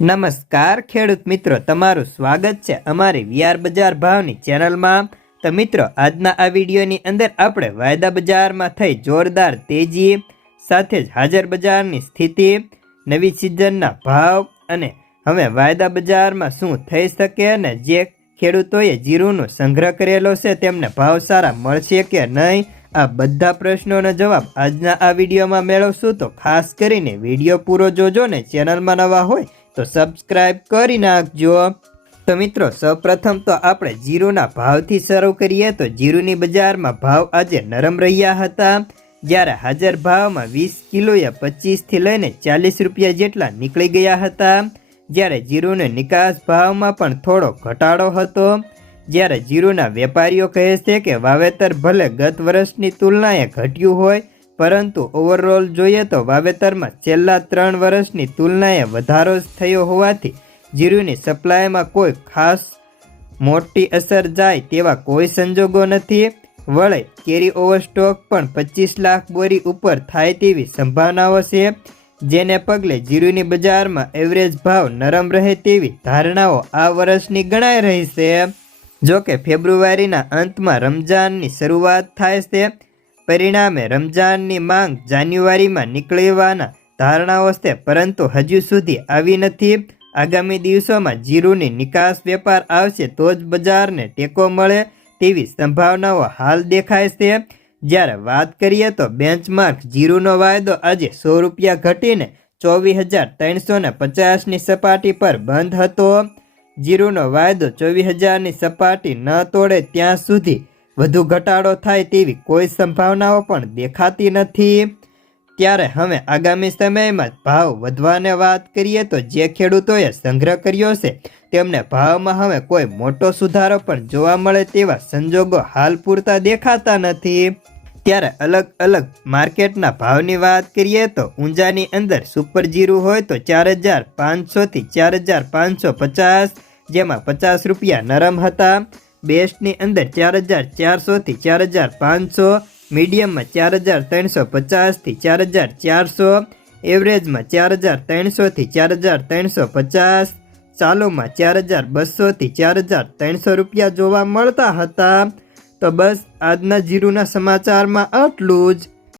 નમસ્કાર ખેડૂત મિત્રો, તમારું સ્વાગત છે અમારી વીઆર બજાર ભાવની ચેનલમાં। તો મિત્રો, આજના આ વિડીયોની અંદર આપણે વાયદા બજારમાં થઈ જોરદાર તેજી સાથે જ હાજર બજારની સ્થિતિ, નવી સિઝનના ભાવ અને હવે વાયદા બજારમાં શું થઈ શકે અને જે ખેડૂતોએ જીરુંનો સંગ્રહ કરેલો છે તેમને ભાવ સારા મળશે કે નહીં, આ બધા પ્રશ્નોનો જવાબ આજના આ વિડીયોમાં મેળવશું। તો ખાસ કરીને વિડીયો પૂરો જોજો ને ચેનલમાં નવા હોય તો સબસ્ક્રાઇબ કરી નાખજો। તો મિત્રો, સૌપ્રથમ તો આપણે જીરુંના ભાવથી શરૂ કરીએ તો જીરુંની બજારમાં ભાવ આજે નરમ રહ્યા હતા, જ્યારે હાજર ભાવમાં 20 કિલોએ 25 થી લઈને 40 રૂપિયા જેટલા નીકળી ગયા હતા, જ્યારે જીરુંને નિકાસ ભાવમાં પણ થોડો ઘટાડો હતો। જ્યારે જીરુંના વેપારીઓ કહે છે કે વાવેતર ભલે ગત વર્ષની તુલનાએ ઘટ્યું હોય, પરંતુ ઓવરઓલ જોઈએ તો વાવેતરમાં છેલ્લા 3 વર્ષની તુલનાએ વધારો થયો હોવાથી જીરુંની સપ્લાયમાં કોઈ ખાસ મોટી અસર જાય તેવા કોઈ સંજોગો નથી। વળે કેરી ઓવર સ્ટોક પણ 25 લાખ બોરી ઉપર થાય તેવી સંભાવનાઓ છે, જેને પગલે જીરુંની બજારમાં એવરેજ ભાવ નરમ રહે તેવી ધારણાઓ આ વર્ષની ગણાઈ રહી છે। જો કે ફેબ્રુઆરીના અંતમાં રમઝાનની શરૂઆત થાય છે, પરિણામે રમઝાનની માંગ જાન્યુઆરીમાં નીકળવાના ધારણાઓ છે, પરંતુ હજુ સુધી આવી નથી। આગામી દિવસોમાં જીરુંની નિકાસ વેપાર આવશે તો જ બજારને ટેકો મળે તેવી સંભાવનાઓ હાલ દેખાય છે। જ્યારે વાત કરીએ તો બેન્ચમાર્ક જીરુંનો વાયદો આજે 100 રૂપિયા ઘટીને 24,350ની સપાટી પર બંધ હતો। જીરુંનો વાયદો 24,000ની સપાટી ન તોડે ત્યાં સુધી વધુ ઘટાડો થાય તેવી કોઈ સંભાવનાઓ પણ દેખાતી નથી। ત્યારે હવે આગામી સમયમાં ભાવ વધવાને વાત કરીએ તો જે ખેડૂતોએ સંગ્રહ કર્યો છે તેમને ભાવમાં હવે કોઈ મોટો સુધારો પણ જોવા મળે તેવા સંજોગો હાલ પૂરતા દેખાતા નથી। ત્યારે અલગ અલગ માર્કેટના ભાવની વાત કરીએ તો ઊંઝાની અંદર સુપર જીરું હોય તો 4,500 થી 4,550, જેમાં 50 રૂપિયા નરમ હતા। બેસ્ટની અંદર 4,400 થી 4,500, મીડિયમમાં 4,350 થી 4,400, એવરેજમાં 4,300 થી 4,350, ચાલુમાં 4,200 થી 4,300 રૂપિયા જોવા મળતા હતા। તો બસ આજના જીરુંના સમાચારમાં આટલું જ।